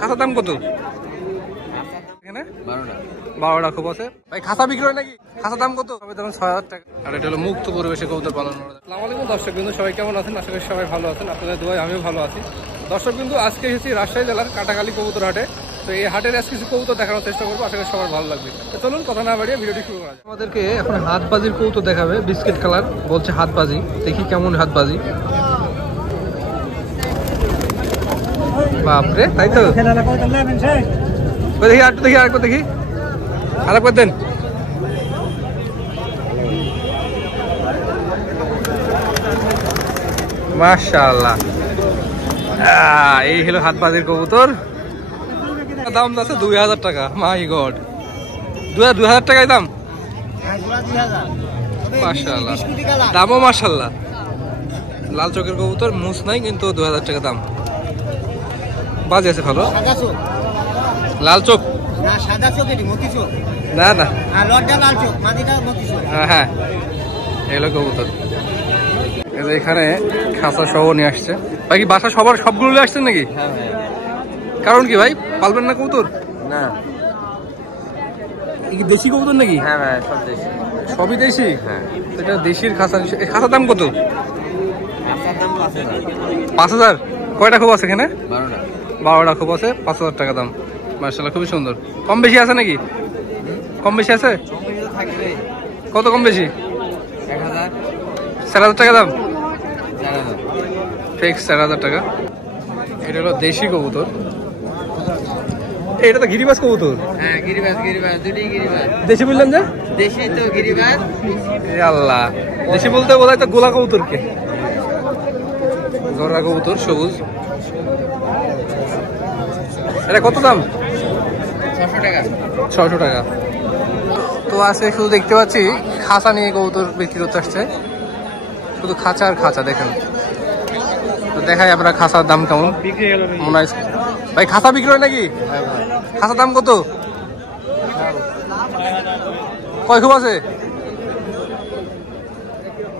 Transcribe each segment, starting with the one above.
খাসার দাম কত? এখানে 12টা খুব আছে ভাই। খাসা বিক্রি হয় নাকি? খাসার দাম কত? সবাই ধরুন 6000 টাকা। আর এটা হলো মুক্ত পরিবেশে কবুতর পালন। আসসালামু আলাইকুম দর্শক বিন্দু, সবাই কেমন আছেন? আশা করি সবাই ভালো আছেন। আপনাদের দোয়ায় আমিও ভালো আছি। দর্শক বিন্দু, আজকে এসেছি রাজশাহী জেলার কাটাখালী কবুতর হাটে। তো এই হাটের আজ কিছু কবুতর দেখানোর চেষ্টা করবো, আশা করি সবার ভালো লাগবে। তো চলুন কথা না বাড়িয়ে ভিডিওটি শুরু করা যাক। আমাদেরকে এখন হাতবাজির কবুতর দেখাবে, বিস্কিট কালার বলছে হাতবাজি। দেখি কেমন হাতবাজি। বাপরে, তাই তো দেখি, আরেকটু দেখি, আরেকবার দেখি, আরেকবার দেন। মাশাআল্লাহ, এই হলো হাতবাজির কবুতর। দাম আছে 2000 টাকা। মাই গড, 2000 টাকায় দাম। মাশাআল্লাহ, দামও মাশাআল্লাহ। লাল চোখের কবুতর, মুছ নাই, কিন্তু 2000 টাকা দাম। বাজে আছে ভালো। লাল চোখ না, সাদা চোখ, এটি মতি চোখ। না না, লটটা লাল চোখ, মাদিটা মতি চোখ। হ্যাঁ, এগুলো কবুতর। এই যে এখানে খাঁচা সহ নিয়ে আসছে ভাই। কি বাসা সবার সবগুলো নিয়ে আসছেন নাকি? কারণ কি ভাই, পালবেন না কবুতর? না, কি দেশি কবুতর নাকি? হ্যাঁ ভাই, সব দেশি। সবই দেশি? হ্যাঁ। এটা দেশির খাঁচা। এই খাঁচার দাম কত? 5000। কয়টা খুব আছে এখানে? 12টা খুব আছে, 5000 টাকা দাম। মাশাআল্লাহ, খুবই সুন্দর। কম বেশি আছে নাকি? কম বেশি আছে? কত কম বেশি? 4000 টাকা দাম। ফিক্স 4000 টাকা। এটা হলো দেশি কবুতর। এটা তো গিরিবাজ কবুতর। হ্যাঁ, গিরিবাজ, দুটোই গিরিবাজ। দেশি বললেন যে? দেশি তো গিরিবাজ। আল্লাহ, দেশি বলতে বোধহয় তো গোলা কবুতরকে। গোলা কবুতর সবুজ। এটা কত দাম? 600 টাকা। 600 টাকা। তো আজকে শুধু দেখতে পাচ্ছি খাঁচা নিয়ে কবুতর বিক্রি করতে আসছে। শুধু খাঁচা আর খাঁচা। দেখেন তো, দেখাই আমরা খাঁচার দাম কেমন মনে হয়। ভাই খাঁচা বিক্রি হয় নাকি? খাঁচার দাম কত? কয় খুব আছে?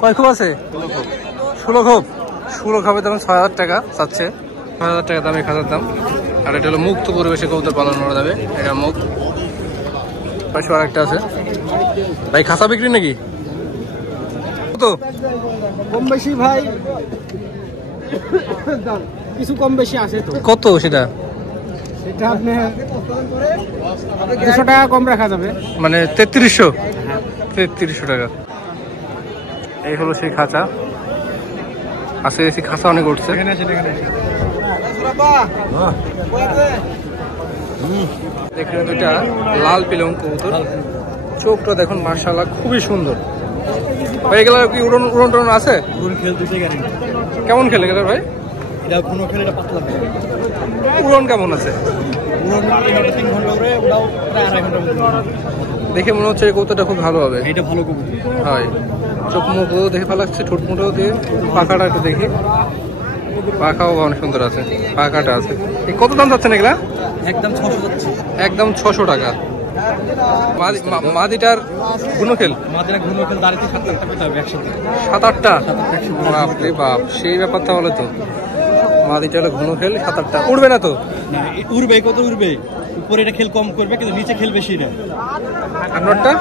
কয় খুব আছে? 16 খুব। 16 খোপের দাম 6000 টাকা চাচ্ছে। 6000 টাকা দাম এই খাঁচার দাম। আর এটা হলো মুক্ত পরিবেশে কবুতর পালন করা যাবে। এটা মুখ পাশে আরেকটা আছে। ভাই খাঁচা বিক্রি নাকি? কত? কম বেশি ভাই, কিছু কম বেশি আছে তো। কত সেটা? সেটা আপনি 200 টাকা কম রাখা যাবে। মানে 3300? 3300 টাকা। এই হলো সেই খাঁচা। আজকে এই খাঁচা অনেক উঠছে। দেখুন দুইটা লাল পিলং কবুতর। চোখটা দেখুন মাশাআল্লাহ, খুবই সুন্দর। ভাই এগুলো কি উড়ন টুড়ন আছে? কেমন খেলে গেলে ভাই? উড়ন কেমন আছে? দেখে মনে হচ্ছে এই কবুতরটা খুব ভালো হবে। এটা ভালো কবুতর হয়। চোখ মুখও দেখে ভালো লাগছে, ঠোঁট মুঠও দিয়ে। পাখাটা একটু দেখি, পাখাও অনেক সুন্দর আছে, পাখাটা আছে। এই কত দাম যাচ্ছে না এগুলা? একদম 600 যাচ্ছে। একদম 600 টাকা। মাদিটার গুণখেল? মাদিরা গুণখেল দাঁড়িয়ে 7-8টা পেতে হবে একসাথে। 7-8টা? বাপরে বাপ, সেই ব্যাপার তাহলে তো। মাদিটার গুণখেল 7-8টা। উড়বে না তো? উড়বে, কত উড়বে? উপরে এটা খেল কম করবে, কিন্তু নিচে খেল বেশি না। আর নটটা?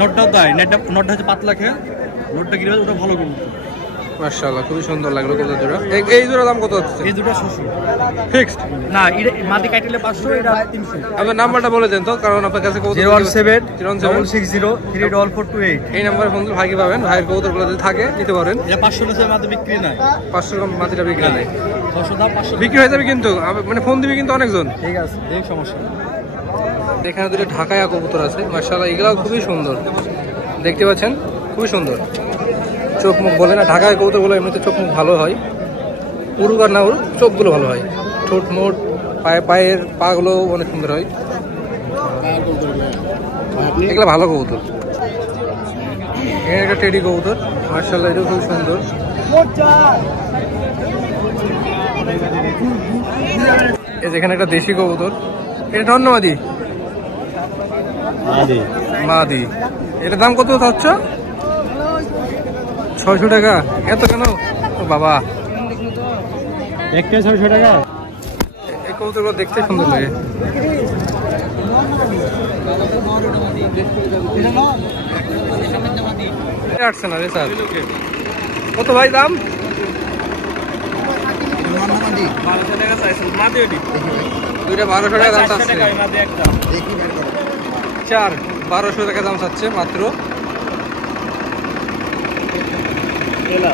নটটাও তাই। নটটা হচ্ছে পাতলা খেল, নটটা গিরিবাজ, ওটা ভালো কবুতর। মাশাআল্লাহ, খুবই সুন্দর লাগলো কবুতর জোড়া। এই জোড়া দাম কত হচ্ছে? এই দুটো 600 ফিক্সড না, মাদি কাটিলে 500, এটা 300। আপনার নাম্বারটা বলে দেন তো, কারণ আপনার কাছে কবুতর 017-603-3428। এই নাম্বারে ফোন দিলে ভাইকে পাবেন। ভাইয়ের কবুতরগুলো যদি থাকে নিতে পারেন। এটা 500 টাকা মাদি বিক্রি নাই। 500 টাকা মাদিটা বিক্রি নাই। 600 দাম, 500 বিক্রি হয়ে যাবে কিন্তু, মানে ফোন দিবি কিন্তু অনেকজন। ঠিক আছে, এই সমস্যা। এখানে দুটো ঢাকায়া কবুতর আছে মাশাআল্লাহ, এগুলো খুবই সুন্দর। দেখতে পাচ্ছেন, খুবই সুন্দর। চোখ মুখ বলে না, ঢাকায় কবুতরগুলো এমনিতে চোখ মুখ ভালো হয়। উড়ুক আর না উড়ুক, চোখগুলো ভালো হয়। ঠোঁট মোট, পায়ের পাগুলো অনেক সুন্দর হয়। এগুলো ভালো কবুতর। এখানে একটা টেডি কবুতর মাশাআল্লাহ, এটাও খুব সুন্দর। এই যেখানে একটা দেশি কবুতর, এটা ধন্যবাদী মাদি। এটার দাম কত চাচ্ছ? 600 টাকা। এত কেন বাবা? একটা 600 টাকা। কবুতরগুলো দেখতে সুন্দর লাগে। আসছে না রে স্যার, কত ভাই দাম? 1200 টাকা চাইছেন মাদি ওটি দুইটা 1200 টাকা দাম চাচ্ছে। মাদি একটা চার 1200 টাকা দাম চাচ্ছে মাত্র। এলা